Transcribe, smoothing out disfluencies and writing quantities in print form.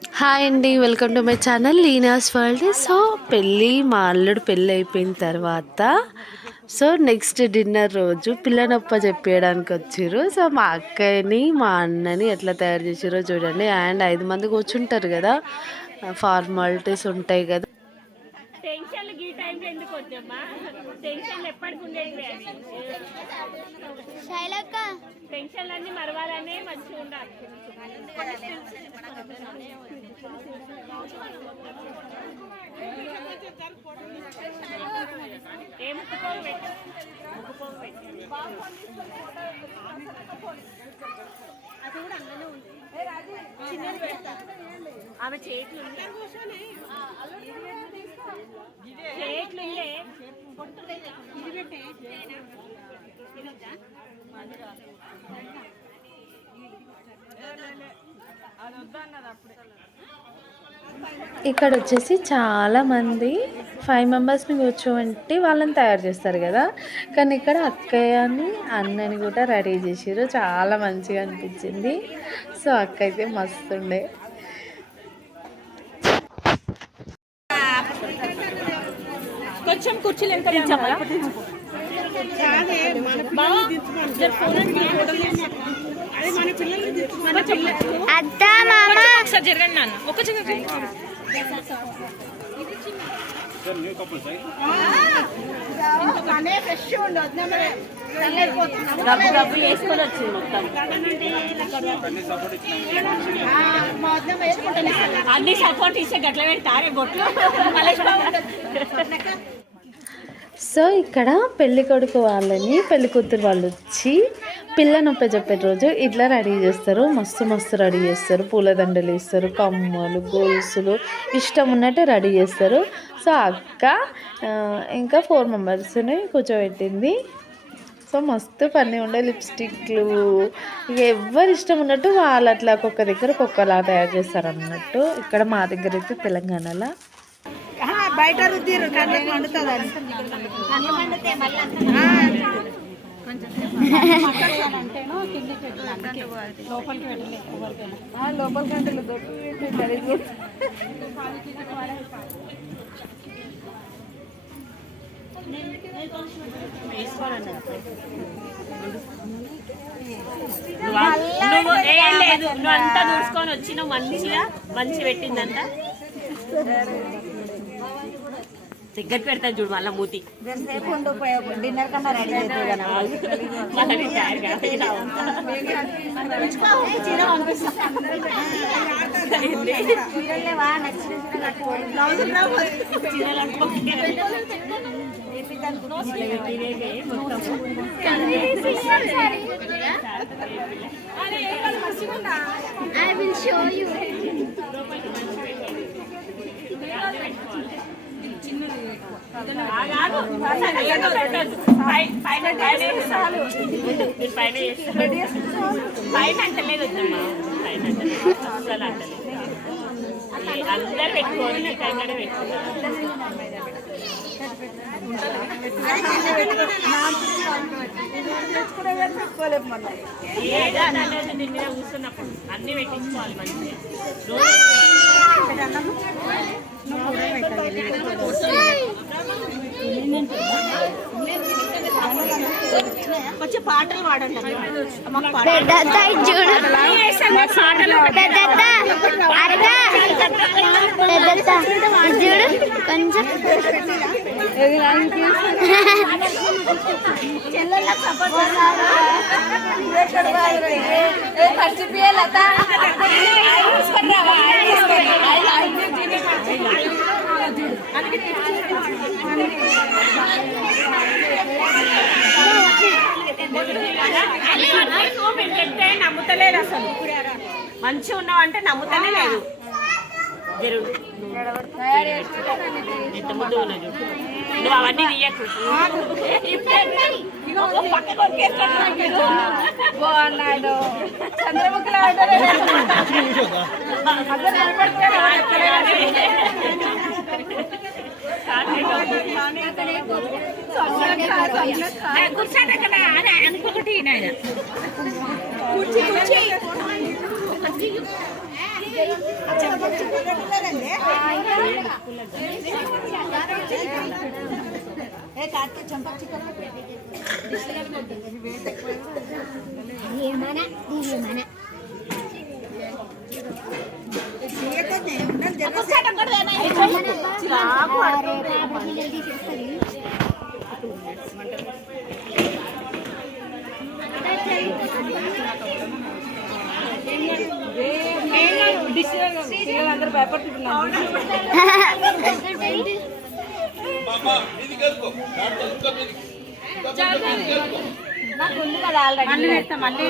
Hi అండి, welcome to my channel Leena's world. So మా అల్లుడు పెళ్ళి అయిపోయిన తర్వాత నెక్స్ట్ డిన్నర్ రోజు పిల్లనొప్ప చెప్పేయడానికి వచ్చారు. సో మా అక్కని మా అన్నని ఎట్లా తయారు చేసారో చూడండి. అండ్ 5 మంది కూర్చుంటారు కదా, ఫార్మాలిటీస్ ఉంటాయి కదా. టెన్షన్లు ఈ టైంలో ఎందుకు వచ్చమ్మా? టెన్షన్లు ఎప్పటికి ఉండేవి. టెన్షన్లు అన్నీ మరవాలనే మంచిగా ఉండాలి. ఆమె చేతులు ఇక్కడ వచ్చేసి చాలామంది 5 మెంబర్స్ని కూర్చోబెట్టి వాళ్ళని తయారు చేస్తారు కదా, కానీ ఇక్కడ అక్కయ్యని అన్నని కూడా రెడీ చేసారు. చాలా మంచిగా అనిపించింది. సో అక్క అయితే మస్తు ఉండే. కొంచెం కుర్చీలు ఎంత ఒకసారి జరగండి నాన్న, ఒక డబ్బు వేసుకొని వచ్చింది మొత్తం. అన్ని సపోర్ట్ ఇస్తే గట్ల పెడతారే బొట్లు. సో ఇక్కడ పెళ్లి కొడుకు వాళ్ళని పెళ్లి కూతురు వాళ్ళు వచ్చి పిల్లనొప్ప చెప్పే రోజు ఇట్లా రెడీ చేస్తారు. మస్తు మస్తు రెడీ చేస్తారు. పూలదండలు వేస్తారు, కమ్మలు, గొలుసులు ఇష్టం ఉన్నట్టు రెడీ చేస్తారు. సో అక్క ఇంకా 4 మెంబర్స్ని కూర్చోబెట్టింది. సో మస్తు పని ఉండే. లిప్స్టిక్లు ఇక ఎవరు ఇష్టం ఉన్నట్టు వాళ్ళు అట్లా ఒక్కొక్క దగ్గర ఒక్కొక్కలా తయారు చేస్తారు అన్నట్టు. ఇక్కడ మా దగ్గర అయితే తెలంగాణలో బయట రుద్దిరు కళ్ళకి వండుతుందని లోపలికి అంటే లేదు, నువ్వు అంతా చూసుకొని వచ్చి నువ్వు మంచి పెట్టిందంట. దగ్గర పెడతా చూడు మళ్ళీ మూతి. డిన్నర్ కన్నా ready I will show you. పైన అంటలేదు వద్దమ్మా, పైన అసలు అంటలేదు. అందరు పెట్టుకోవాలి, పైన పెట్టుకోవాలి. దీని మీద కూర్చున్నప్పుడు అన్ని పెట్టించుకోవాలి మంచిగా. కొంచెం పాటలు పాడండి. కొంచెం నమ్ముతలేదు అసలు. మంచిగా ఉన్నావు అంటే నమ్ముతానే లేదు. ఎంత ముద్దు ఉన్నా చూడు. నువ్వు అవన్నీ తీయకు. బాగున్నాడు చంద్రముఖిలో కూర్చోండి కదా అని అనుకోకటి కుర్చీ కుర్చీ ఏమన్నా ఏమన్నా అందరూ భయపడుతున్నారు. నాకు ఉంది కదా ఆల్రెడీ. మళ్ళీ